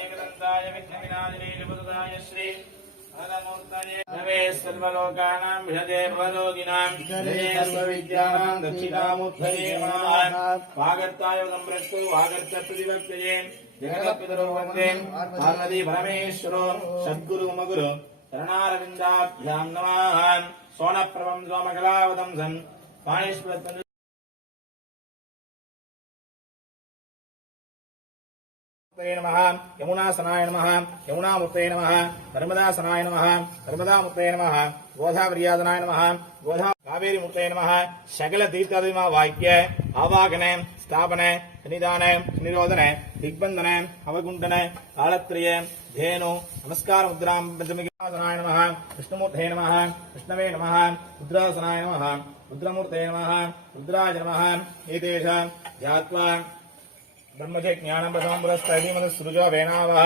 एकदन्ताय विघ्नविनाशिने विबुधाय श्री हरमूर्तये नमे सर्वलोकानां विषजे भवरोगिणां जये सर्वविद्यानां दक्षिणामूर्तये नमः वागर्ताय सम्प्रस्तु वागर्तप्रतिवक्तये जगदपितरो वन्दे पार्वती परमेश्वरो सद्गुरु मगुरु चरणारविन्दाभ्यां नमः सोनप्रभं सोमकलावदंसन् पाणिष्पदं नमः यमुनासनाय नमः यमुनामूर्तये नमः नर्मदासनाय नमः नर्मदामूर्तये नमः गोदावरीयादनाय नमः गोदा कावेरीमूर्तये नमः सकल तीर्थादिमा वाक्य आवाहन स्थापन निदान निरोधन दिग्बंधन अवगुंडन कालत्रय धेनु नमस्कार मुद्रां पंचमुखीसनाय नमः कृष्णमूर्तये नमः कृष्णवे नमः रुद्रासनाय नमः रुद्रमूर्तये नमः रुद्राय नमः एतेषां ध्यात्वा ब्रह्मचे ज्ञानं प्रसमपुरस्तैमदसृजो वेनावः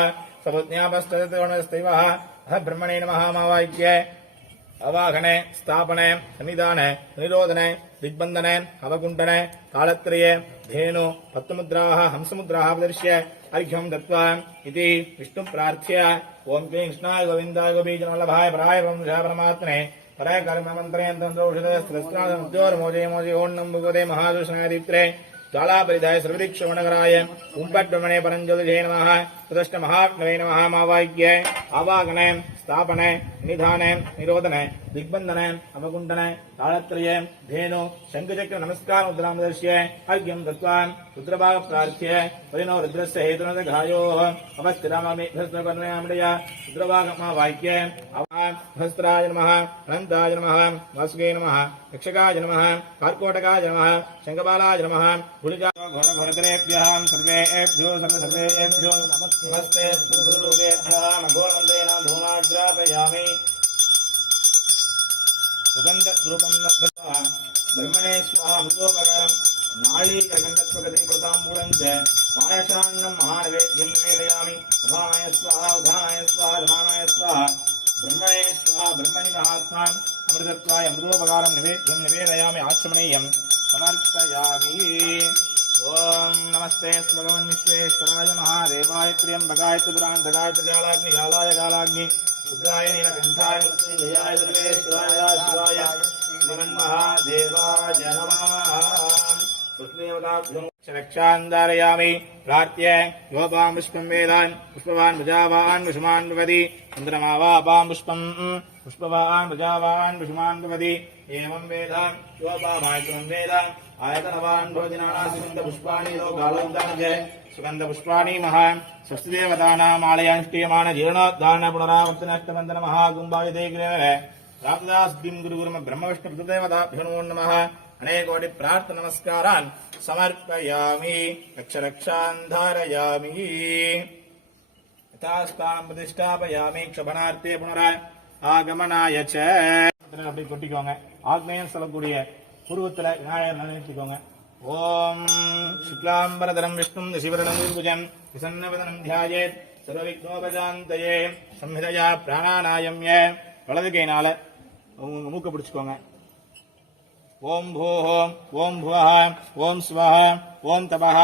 सबुज्ञापस्तैवः अह ब्रह्मणे नमः मावाक्य अवाहन स्थापन सन्निधान निरोधन दिग्बंधन अवकुंठन कालत्रय धेनु पत्तमुद्राः हंसमुद्राः प्रदर्श्य अर्घ्यं दत्त्वा इति विष्णु प्रार्थ्य ओम क्लीं कृष्णाय गोविन्दाय गोपीजनवल्लभाय पराय परमात्मने पराय कर्ममन्त्रेन्द्रोषधस्त्रस्त्रादमुद्योर्मोजे मोजे ओं नमो भगवते महादुष्णादित्रे ज्वालापरिधाय सर्वदीक्षमणकराय उम्पट्ब्रह्मणे परञ्ज्योतिषे नमः तदष्ट महात्मने नमः मावाक्य आवाहन स्थापन निधान निरोधन दिग्बंधन अवकुंठन तालत्रय धेनु शंखचक्र नमस्कार मुद्रां दर्श्य अर्घ्यं दत्त्वा रुद्रभाग प्रार्थ्य परिणो रुद्रस्य हेतुनदघायोः अवस्थिराममेघस्नकर्णयामृया रुद्रभागमावाक्य अवाहस्त्राय नमः अनन्ताय नमः वासुके नमः यक्षकाय नमः कार्कोटकाय नमः शङ्खपालाय नमः घोरघोरतरेभ्यः सर्वेभ्यो सर्वेभ्यो नमस्ते गुरुदेभ्यः मघोरमन्त्रेण धूमाग्रापयामि सुगन्धरूपं ब्रह्मणे स्वाहा मृतोपकारं नाळीकगन्धत्वगतिप्रताम्बूलं च पायशान्नं महानैवेद्यं निवेदयामि उधानाय स्वाहा रमानाय स्वाहा ब्रह्मणे स्वाहा ब्रह्मणि महात्मान् अमृतत्वाय अमृतोपकारं निवेद्यं निवेदयामि आचमनीयं समर्पयामि। ओम नमस्ते भगवन् विश्वेश्वराय महादेवाय त्र्यंबकाय त्रिपुरान्तकाय त्रिजालाग्निजालाय गालाग्नि रुद्राय नीलकण्ठाय मृत्युञ्जयाय सर्वेश्वराय शिवाय श्रीमन्महादेवाय नमः। रक्षान्धारयामि प्रार्थ्य योपां पुष्पं वेदान् पुष्पवान् प्रजावान् पुष्पमान् भवति चन्द्रमावापां पुष्पं पुष्पवान् प्रजावान् पुष्पमान् भवति एवं वेदान् योपामायतनं वेदान् आयतनवान् भवति नानासुगन्धपुष्पाणि लोकालोकदानज सुगन्धपुष्पाणि महा स्वस्तिदेवतानाम् आलयानुष्ठीयमान जीर्णोद्धारण पुनरावर्तनाष्टबन्धन महाकुम्भायुधे प्राप्तदास्दिं गुरुगुरुम ब्रह्मविष्णुदेवताभ्यो नमो नमः। अनेकोटि प्रार्थना नमस्कारान् समर्पयामि रक्षान् धारयामि यथास्थानं प्रतिष्ठापयामि क्षपणार्थे पुनराय आगमनाय च அப்படி கொட்டிக்கோங்க ஆக்னேயம் சொல்லக்கூடிய பூர்வத்துல விநாயகர் நினைச்சுக்கோங்க ஓம் சுக்லாம்பரதரம் விஷ்ணும் சிவரணம் நிர்புஜம் பிரசன்னவதனம் தியாயேத் சர்வவிக்னோபசாந்தயே சம்ஹிதயா பிராணாநாயம்ய வலது கையினால மூக்க பிடிச்சுக்கோங்க ओम भूः ओम भुवः ओम स्वः ओम तपः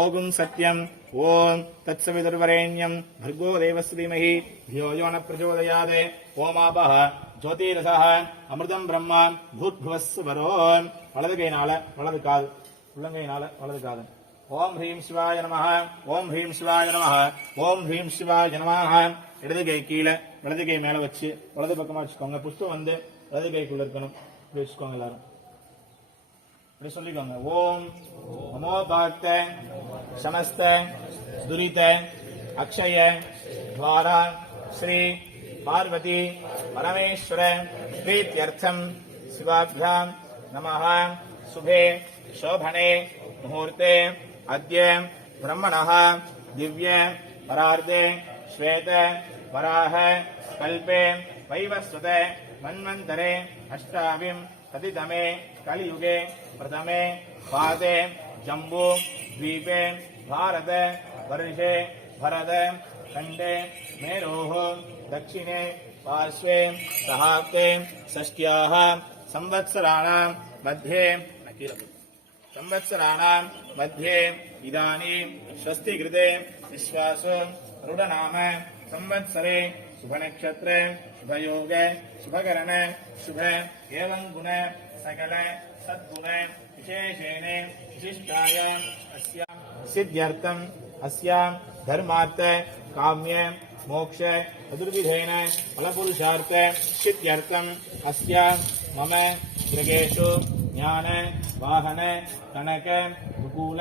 ओम सत्यम् ओम तत्सवितुर्वरेण्यं भर्गो देवस्य धीमहि धियो यो न प्रचोदयात् ओमापः ज्योतिरसः अमृतं ब्रह्म भूर्भुवस्सुवरो वलது கையினால வலது காது உள்ளங்கையினால வலது காது ஓம் ஹ்ரீம் சிவாய நமः ஓம் ஹ்ரீம் சிவாய நமः ஓம் ஹ்ரீம் சிவாய நமः இடது கை கீழே வலது கை மேல வச்சு வலது பக்கமா வச்சுக்கோங்க புஷ்பம் வந்து வலது கைக்குள்ள இருக்கணும் இப்படி வச்சுக்கோங்க எல்லாரும் இப்படி சொல்லிக்கோங்க ஓம் நமோ பக்த சமஸ்த துரித அக்ஷய துவாரா ஸ்ரீ பார்வதி பரமேஸ்வர प्रीत्यर्थम शिवाभ्यां नमः। शुभे शोभने मुहूर्ते अद्य ब्रह्मणः दिव्य परार्धे श्वेत वराह कल्पे वैवस्वत मन्वन्तरे अष्टाविंशतितमे कलियुगे प्रथमे पादे जम्बू द्वीपे भारत वर्षे भरत खंडे मेरोः दक्षिणे पार्श्वे सहाब्दे षष्ट्याः संवत्सराणां मध्ये इदानीं स्वस्ति कृते विश्वासो रुडनाम संवत्सरे शुभनक्षत्रे शुभयोगे शुभकरण शुभ एवं गुण सकल सद्गुण विशेषेण विशिष्टाय अस्यां सिद्ध्यर्थम अस्यां धर्मार्थ काम्य मोक्ष चतुर्विधेन फलपुरुषार्थ सिद्ध्यर्थम अस्यां मम गृहेषु ज्ञान वाहन कनक मुकूल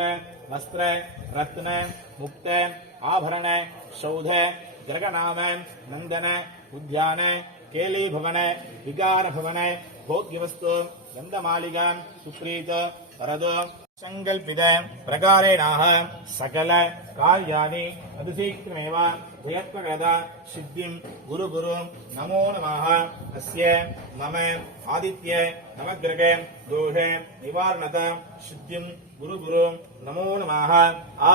वस्त्र रत्न मुक्त आभरण सौध जगनाम नंदन उद्यान केली भवन विकार भवन भोग्यवस्तु गंधमालिका सुप्रीत वरदो संकल्पित प्रकारेणाः सकल कार्याणि अतिशीघ्रमेव प्रयत्नकदा सिद्धिं गुरु नमो नमः अस्य मम आदित्य नवग्रह दोष निवारणता सिद्धिं गुरु नमो नमः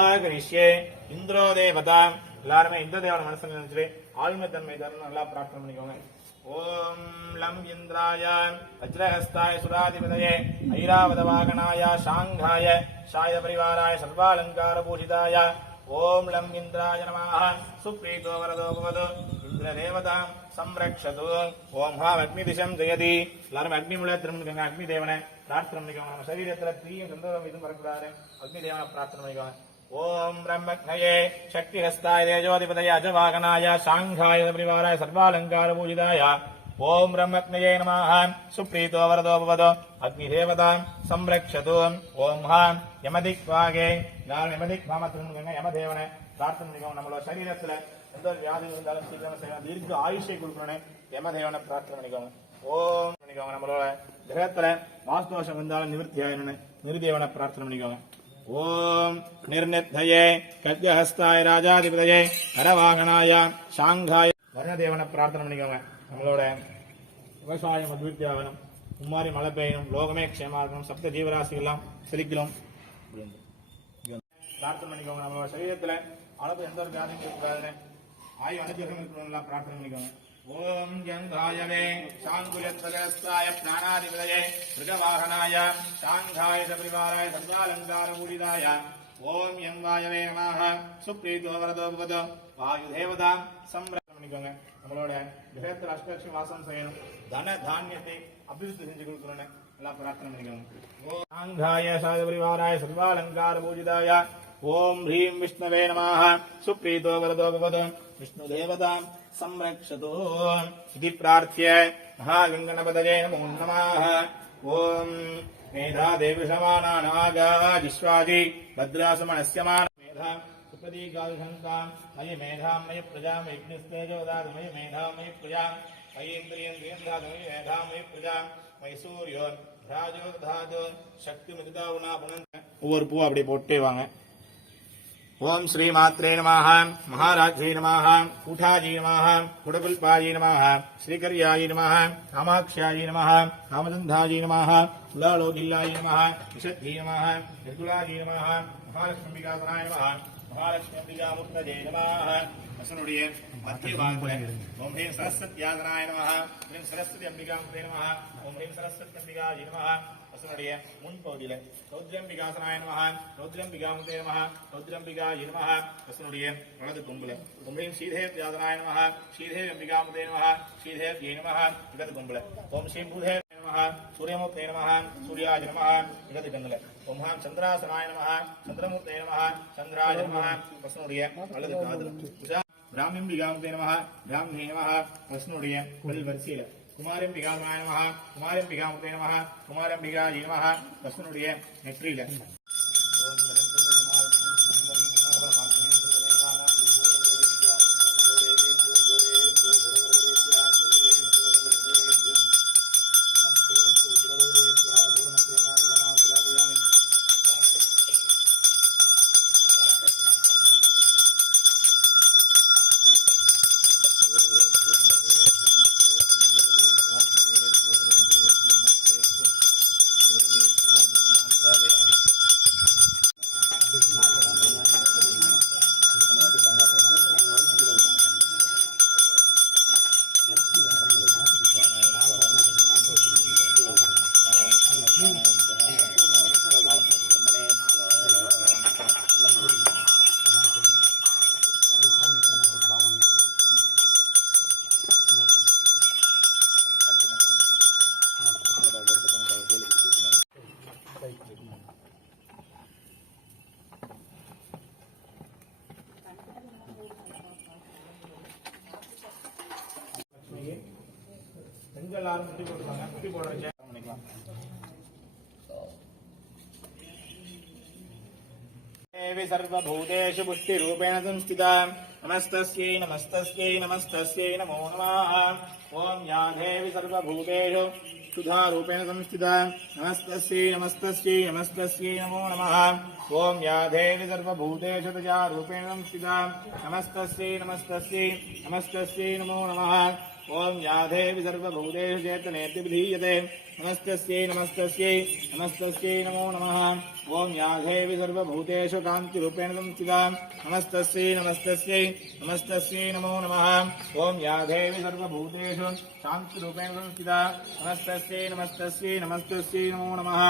आगमिष्ये इंद्रो देवता எல்லாருமே இந்த தேவன மனசுல நினைச்சு ஆழ்மை தன்மை தரணும் நல்லா பிரார்த்தனை பண்ணிக்கோங்க. ஓம் லம் இந்திராய வஜ்ரஹஸ்தாய சுராதிபதயே ஐராவத வாகனாய சாங்காய சாய பரிவாராய சர்வாலங்கார பூஜிதாய ஓம் லம் இந்திராய நமः சுப்ரீதோ வரதோ பவது இந்திர தேவதாம் சம்ரக்ஷது. ஓம் ஹா அக்னி திசம் ஜெயதி. எல்லாரும் அக்னி முள்ள திரும்பிக்கோங்க. அக்னி தேவனை பிரார்த்தனை பண்ணிக்கோங்க. நம்ம சரீரத்துல தீயும் சந்தோஷம் இதுவும் வரக்கூடாது. அக்னி தேவனை பிரார்த்தனை பண்ணிக்கோங்க. ओम ब्रह्मग्नये शक्तिहस्ताय तेजोधिपतये अजवागनाय शांघाय परिवाराय सर्वालंकार पूजिताय ओम ब्रह्मग्नये नमः सुप्रीतो वरदो भवतो अग्निदेवतां संरक्षतु. ओम हां यमदिक्वागे யாரும் யமதிக் பாமத்திருங்க. யமதேவனை பிரார்த்தனை பண்ணிக்கோங்க. நம்மளோட சரீரத்துல எந்த வியாதி இருந்தாலும் சீக்கிரம் செய்யணும். தீர்க்க ஆயுஷை கொடுக்கணும். யமதேவனை பிரார்த்தனை பண்ணிக்கோங்க. ஓம் பண்ணிக்கோங்க. நம்மளோட கிரகத்துல வாஸ்தோஷம் இருந்தாலும் நிவர்த்தி ஆயிடணும். நிருதேவனை பிரார்த்தனை பண்ணிக்கோங்க. ओम निर्निधये खड्गहस्ताय राजाधिपतये करवाहनाय शांघाय வருணதேவனை பிரார்த்தனை பண்ணிக்கோங்க. நம்மளோட விவசாயம் அபிவிருத்தி ஆகணும். மும்மாரி மழை பெய்யணும். லோகமே க்ஷேமா இருக்கணும். சப்த ஜீவராசிகள்லாம் செழிக்கணும். பிரார்த்தனை பண்ணிக்கோங்க. நம்மளோட சரீரத்துல அளவு எந்த ஒரு வியாதியும் இருக்கக்கூடாதுன்னு ஆயு அனுகிரகம் இருக்கணும்லாம் பிரார்த்தனை பண்ணிக்கோங்க. ओम जंघायवे शांकुलत्वगस्ताय प्राणाधिपतये मृगवाहनाय शांघाय परिवाराय सर्वालंकार पूजिताय ओम यं वायवे नमः सुप्रीतो वरदो भवतो वायुदेवतां संरक्षण பண்ணிக்கோங்க. நம்மளோட கிரகத்துல அஷ்டலட்சுமி வாசம் செய்யணும். தன தானியத்தை அபிவிருத்தி செஞ்சு கொடுக்கணும்னு எல்லாம் பிரார்த்தனை பண்ணிக்கோங்க. ஓம் शांघाय साय परिवाराय सर्वालंकार पूजिताय ओम ह्रीं विष्णवे नमः सुप्रीतो वरदो भवतो विष्णुदेवतां संरक्षतु इति प्रार्थ्य महागंगणपतये नमो नमः. ओम मेधादेवी समाना नागाजिष्वादि भद्रासमनस्य मान मेधा सुप्रदीगादिशंकां मयि मेधां मयि प्रजां यज्ञस्तेजोदात् मयि मेधां मयि प्रजां मयि इन्द्रियं दात् मयि मेधां मयि प्रजां मयि सूर्यो राजो धातु शक्तिमिदुदा उना पुनन्त ஒவ்வொரு பூ அப்படி போட்டே வாங்க. ओम श्री मात्रे नमः महाराज्ये नमः कूठाजी नमः कुडकुल्पाजी नमः श्रीकर्याजी नमः कामाक्ष्याजी नमः कामदन्धाजी नमः कुलालोकिल्लाजी नमः विशद्धी नमः निर्गुलाजी नमः महालक्ष्मीकासनाय नमः महालक्ष्मीकामुक्तजे नमः असनुडिय मध्य भागवत ओम ह्रीं सरस्वत्यासनाय नमः ह्रीं सरस्वती अंबिकामुक्ते नमः ओम ह्रीं सरस्वती अंबिकाजी नमः असनुडिय मुன்பகுதியில ரௌத்ரம்பிகாசனாய நமஹ ரௌத்ரம்பிகாமுக்தே நமஹ ரௌத்ரம்பிகாயை நமஹ असनुडिय வலது கொம்புல ஓம் ह्रीं ஸ்ரீதேவ்யாதனாய நமஹ ஸ்ரீதேவ்யம்பிகாமுக்தே நமஹ ஸ்ரீதேவ்யை நமஹ இடது கொம்புல ஓம் ஸ்ரீ பூதேவ நமஹ சூரியமுக்தே நமஹ சூர்யாய நமஹ இடது கண்ணுல ஓம் ஹாம் சந்திராசனாய நமஹ சந்திரமுக்தே நமஹ சந்திராய நமஹ असनुडिय வலது காதுல ब्राह्म्यंबिकामुक्ते नमः ब्राह्मणे नमः असनुडिय वलது வரிசையில कुमारंबिकाय नमः कुमारंबिकामुक्ते नमः कुमारंबिकायै नमः असनुडिय நெற்றியில எல்லாரும் சுத்தி போட்டுருக்காங்க. சுத்தி போட வச்சு பண்ணிக்கலாம். देवी सर्वभूतेषु पुष्टिरूपेण संस्थिता नमस्तस्यै नमस्तस्यै नमस्तस्यै नमो नमः। ॐ या देवी सर्वभूतेषु सुधारूपेण संस्थिता नमस्तस्यै नमस्तस्यै नमस्तस्यै नमो नमः। ॐ या देवी सर्वभूतेषु तजारूपेण संस्थिता नमस्तस्यै नमस्तस्यै नमस्तस्यै नमो नमः। ॐ या देवी सर्वभूतेषु चेतनेति विधीयते नमस्तस्यै नमस्तस्यै नमस्तस्यै नमो नमः। ॐ या देवी सर्वभूतेषु कान्तिरूपेण संस्थिता नमस्तस्यै नमस्तस्यै नमस्तस्यै नमो नमः। ॐ या देवी सर्वभूतेषु शान्तिरूपेण संस्थिता नमस्तस्यै नमस्तस्यै नमस्तस्यै नमो नमः।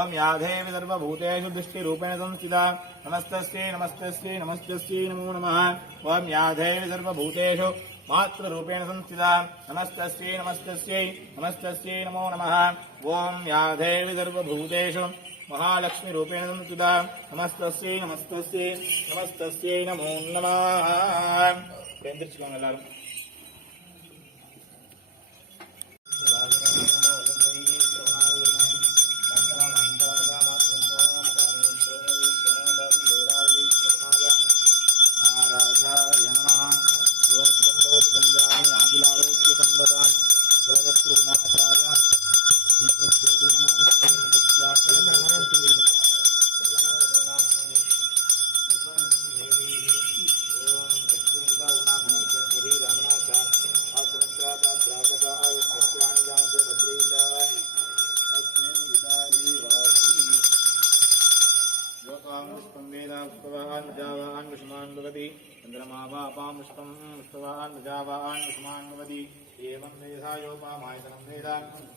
ॐ या देवी सर्वभूतेषु दृष्टिरूपेण संस्थिता नमस्तस्यै नमस्तस्यै नमस्तस्यै नमो नमः। ॐ या देवी सर्वभूतेषु मातृरूपेण संस्थिता नमस्तस्यै नमस्तस्यै नमस्तस्यै नमो नमः। ॐ या देवी सर्वभूतेषु महालक्ष्मी रूपेण संस्थिता नमस्तस्यै नमस्तस्यै नमस्तस्यै नमो नमः। எந்திரிச்சுக்கோங்க எல்லாரும். एवं वेदायोपामायतनं वेद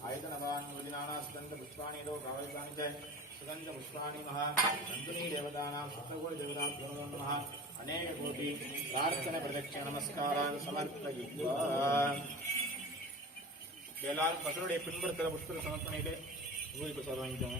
आयतनवान् वदिनानास्कन्द पुष्पाणि लोकावलितानि च सुगन्ध पुष्पाणि महा नन्दिनी देवतानां सप्तकोटि देवताभ्यो नमः। अनेक कोटि प्रार्थना प्रदक्षिण नमस्कारान् समर्पयित्वा எல்லாரும் பசருடைய பின்புறத்தில் புஷ்பத்தை சமர்ப்பணிட்டு ஊருக்கு சொல்ல வாங்கிக்கோங்க.